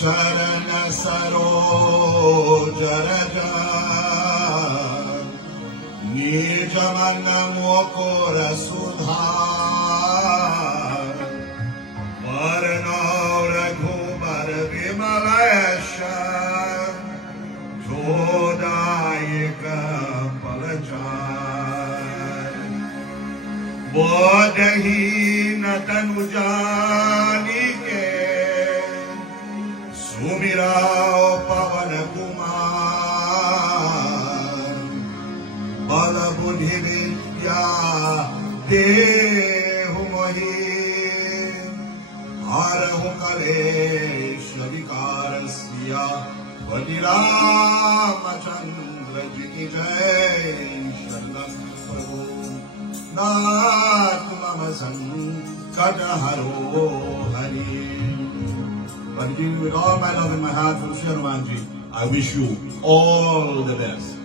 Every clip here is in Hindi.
चरण सरोज रज निज मन मोकोर सुधार वर्ण रघुबर विमल यश जोदायक फलचार बोधहीन तनु जानिके सुमिराओ पवन कुमार बल बुद्धि विद्या देहु मोहि हरहु कलेश विकारस्य वदि रामचंद्र जी की जय शरणं प्रभु नाथ मम संकट हरो Hari. But with all my love in my heart from Sharmanji, I wish you all the best.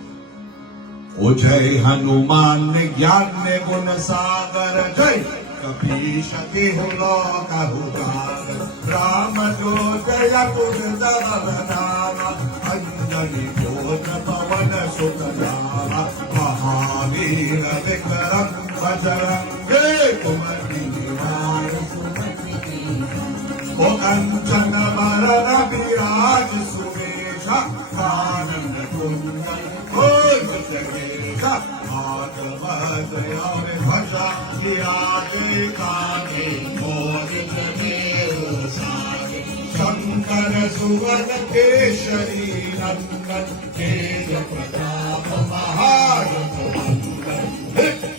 O Jai Hanuman Gyan Gun Sagar Jai Kapish Tihu Loka Hudagar Rama Jodaya Kudavaranama Anjani Jota Pavana Sutayama Mahavira Vikram Vajarange Kumari O Kanchana Marana Viraj Sumesha Kananda Tunga O Jaggesha Bhagavadaya Bhaja Viraje Kane Mori Janeru Sage Shankara Suvana Keshari Nandan Keja Pratapa Mahayata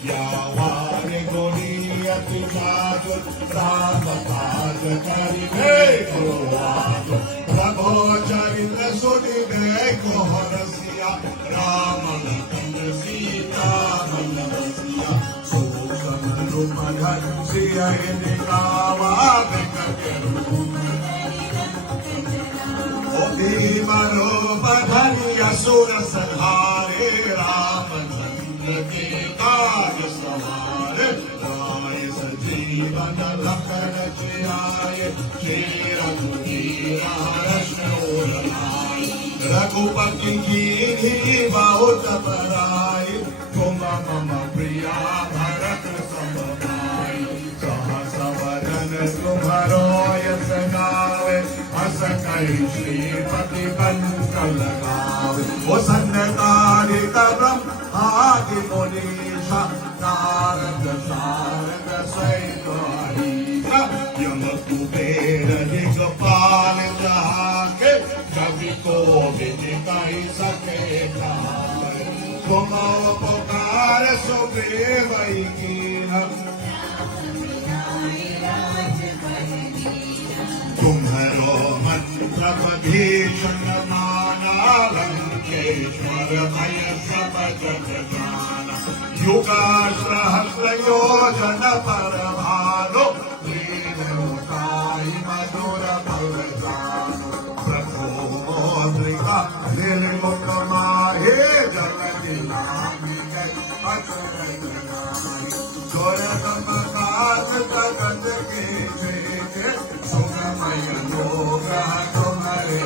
Yavare Goriyati Jadu Rama Paja Kari Veko Vado Ragho Charila Suni Veko Horasiya Rama Lakanda Sita Malavasiya Susam Rumadhan Siya Indikawa Veka Keru Odi Maro Badhani Asura Sanhare Ramanandra Ke Kaj Samare Rai Sajeevan Lakhan Chiyaye Shri Raghuveera Rashnorai Raghupati Ki Bahut Parai Tuma Mama Priya Bharat Samavai Sahasa Varan Tumharo Yas Gaave Asakai Shri Pati Banta Lagave O Sannatari Kabram Adi Monisha Narada Sharada Saitariya Yama Kubera Digapal Jahake Kavi Ko Vidikai Saketa Tuma Pokar Sugriva Ikina तुम्हारो मंत्र भीषण माना लंकेश्वर भय सब जग जाना युगाश्रहस्र योजन पर भालो लीलोकाई मधुर फल जानो प्रभु मोद्रिका निर्मुख माहे जगति नामी जय अचरज नामी जोर तमकात जगत के सुगमय लोगा तुम्हारे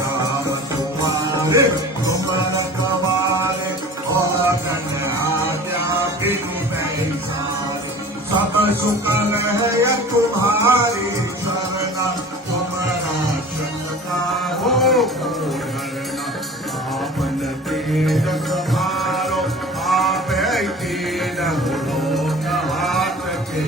राम तुम्हारे तुमर कवारे और गण आज्ञा बिनु पैसारे सब सुख है तुम्हारी शरणा तुम्हारा चंद्रकार हो पूर्णना आपन तेज संभालो आप तीन हो हाथ के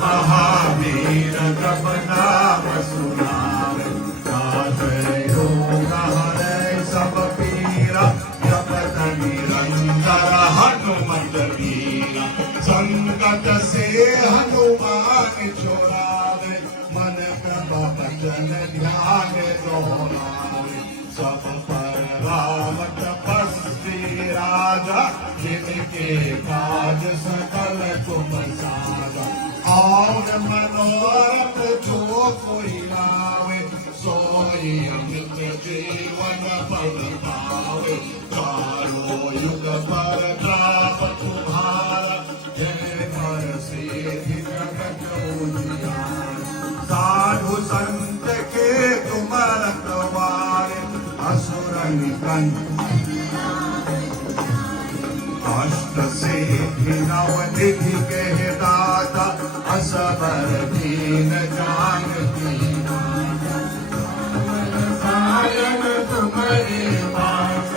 महावीर जप नाम सुनावे साधय योग हरै सब पीरा जपत निरंतर हनुमत वीरा संकट से हनुमान छुड़ावे मन क्रम वचन ध्यान दोहरावे सब पर राम तपस्वी राजा जिनके काज सकल तुम साजा और मनोरथ जो कोई लावे सोई अमित जीवन पद पावे चारों युग पर ताप तुम्हारा जय कर से मन अष्ट सिद्धि नवनिधि के दाता असबर दीन जानकी सायन तुम्हारी बात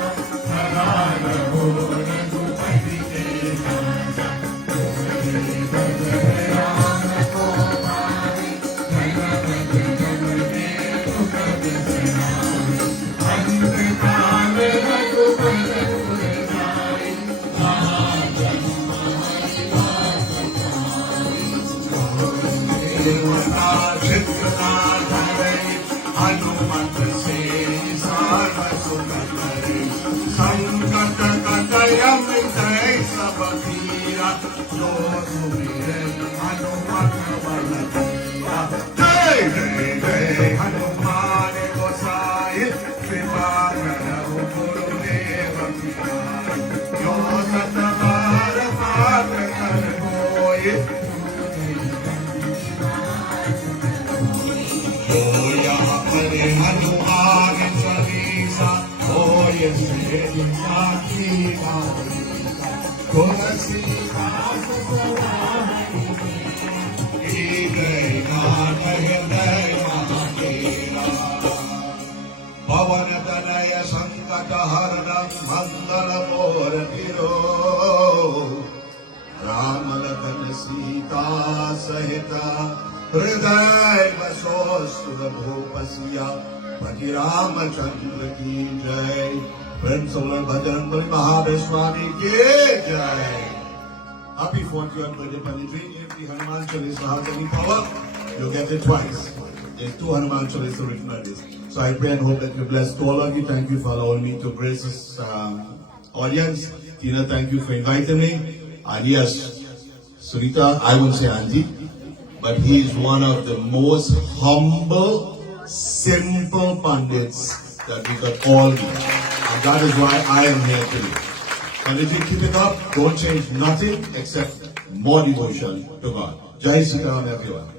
सदा रहो रघुपति के दाता तुम्हारी भजन राम को पावे धन भजन में सुख बिसरावे अंत काल रघुपति पुर जाए महाजन्म हरि दास देवता चित्ता धरे हनुमत से सार सुख करे संकट कटय मिटय सब पीरा जो सुमिरै हनुमत बल धीरा जय जय जय हनुमान गोसाई कृपा करहु गुरुदेव की जो सत बार पाठ कर होय हरे हनुमान चालीसा होय श्री साखी तुलसीदास सदा हृदय नाथ हृदय महादेवा पवन तनय संकट हरणं मंगल मूर्ति राम लखन सीता सहित हृदय बसो सुर भूपसिया पति रामचंद्र की जय। Friends of Lord Bhajarangali Mahadev Swami की जय। Happy 40th birthday Panditji. If the Hanuman Chalisa has any power, you get it twice. There's 2 Hanuman Chalisa written like this. So I pray and hope that you bless to all of you. Thank you for allowing me to grace this audience. Tina, thank you for inviting me. And yes, Sunita, I won't say auntie, but he is one of the most humble, simple pundits that we could all be. And that is why I am here today. Panditji, keep it up. Don't change nothing except more devotion to God. Jai Sri Ram, everyone.